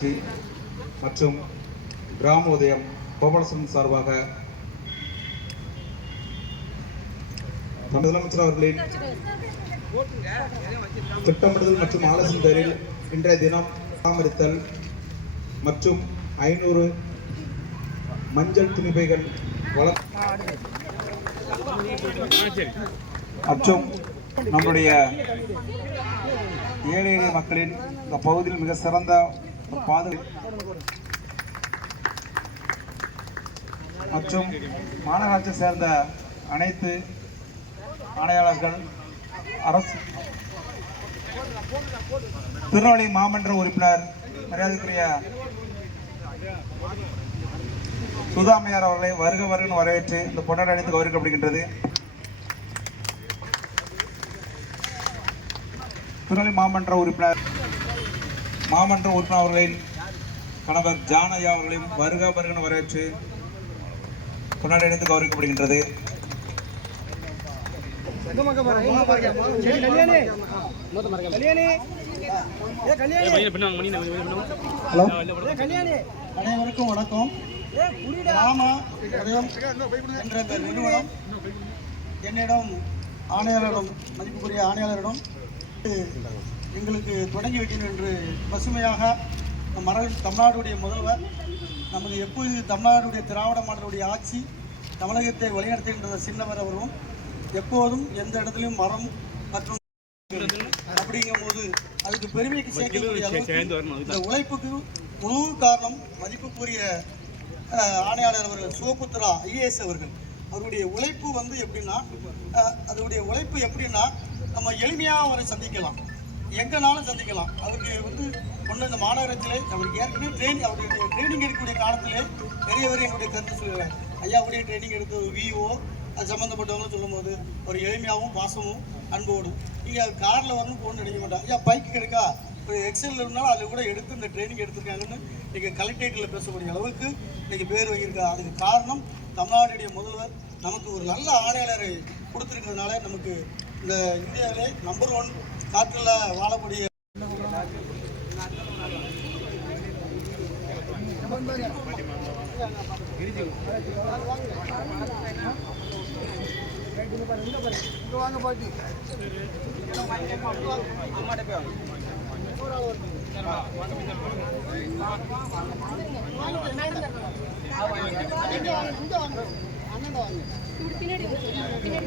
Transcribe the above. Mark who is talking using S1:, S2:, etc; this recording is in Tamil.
S1: மற்றும் கிராம உதயம் கோபாலசன் சார்பாக முதலமைச்சர் அவர்களின் திட்டமிடுதல் மற்றும் ஆலோசனை பேரில் இன்றைய தினம் பராமரித்தல் மற்றும் ஐநூறு மஞ்சள் துணிப்பைகள் மற்றும் நம்முடைய ஏழை எளிய மக்களின் இந்த பகுதியில் மிக சிறந்த மற்றும் மாநகராட்சியை சேர்ந்த அனைத்து ஆணையாளர்கள் அரசு திருநெல்வேலி மாமன்ற உறுப்பினர் மரியாதைக்குரிய சுதாமையார் அவர்களை வருக வருகன் வரவேற்று இந்த பொன்னாடி அணிந்து கௌரவிக்கப்படுகின்றது. திருநெல்வேலி மாமன்ற உறுப்பினர் மாமன்ற உறுப்பினர் அவர்களின் கணவர் ஜானையா அவர்களையும் வருக வருகன வரவேற்று கொண்டாடி இணைந்து கௌரவிக்கப்படுகின்றது.
S2: அனைவருக்கும் வணக்கம். என்ற இந்த நிறுவனம் என்னிடம் ஆணையாளரிடம் மதிப்புக்குரிய ஆணையாளரிடம் எங்களுக்கு தொடங்கி வைக்கணும் என்று பசுமையாக நம் தமிழ்நாடுடைய முதல்வர் நமது எப்போது தமிழ்நாடுடைய திராவிட மாடலுடைய ஆட்சி தமிழகத்தை வழிநடத்துகின்ற சின்னவர் அவர்களும் எப்போதும் எந்த இடத்துலையும் மரம் மற்றும் அப்படிங்கும்போது அதுக்கு பெருமைக்கு சேர்க்கக்கூடிய இந்த உழைப்புக்கு முழு காரணம் மதிப்புக்குரிய ஆணையாளர் அவர்கள் சிவபுத்ரா ஐஏஎஸ் அவர்கள். அவருடைய உழைப்பு வந்து எப்படின்னா அதனுடைய உழைப்பு எப்படின்னா நம்ம எளிமையாக அவரை சந்திக்கலாம். எங்கேனாலும் சந்திக்கலாம். அவருக்கு வந்து ஒன்று இந்த மாநகராட்சியிலே அவருக்கு ஏற்கனவே ட்ரெயின் அவருடைய ட்ரைனிங் எடுக்கக்கூடிய காலத்திலே பெரியவர் எங்களுடைய கருத்து சொல்லுவேன் ஐயாவுடைய ட்ரைனிங் எடுத்த விஓ அது சம்மந்தப்பட்டவங்க சொல்லும்போது ஒரு எளிமையாகவும் பாசமும் அன்போடும். நீங்கள் காரில் வரணும் போகணும்னு நினைக்க மாட்டாங்க ஐயா பைக் கிடைக்கா? இப்போ எக்ஸல் இருந்தாலும் அதில் கூட எடுத்து இந்த ட்ரைனிங் எடுத்துருக்காங்கன்னு இன்றைக்கி கலெக்டரேட்டில் பேசக்கூடிய அளவுக்கு இன்றைக்கி பேர் வாங்கியிருக்கா அதுக்கு காரணம் தமிழ்நாட்டுடைய முதல்வர் நமக்கு ஒரு நல்ல ஆணையாளரை கொடுத்துருக்கிறதுனால நமக்கு இந்த இந்தியாவிலே நம்பர் ஒன் காற்றில் வாழக்கூடிய
S3: பின்னாடி வந்து, பின்னாடி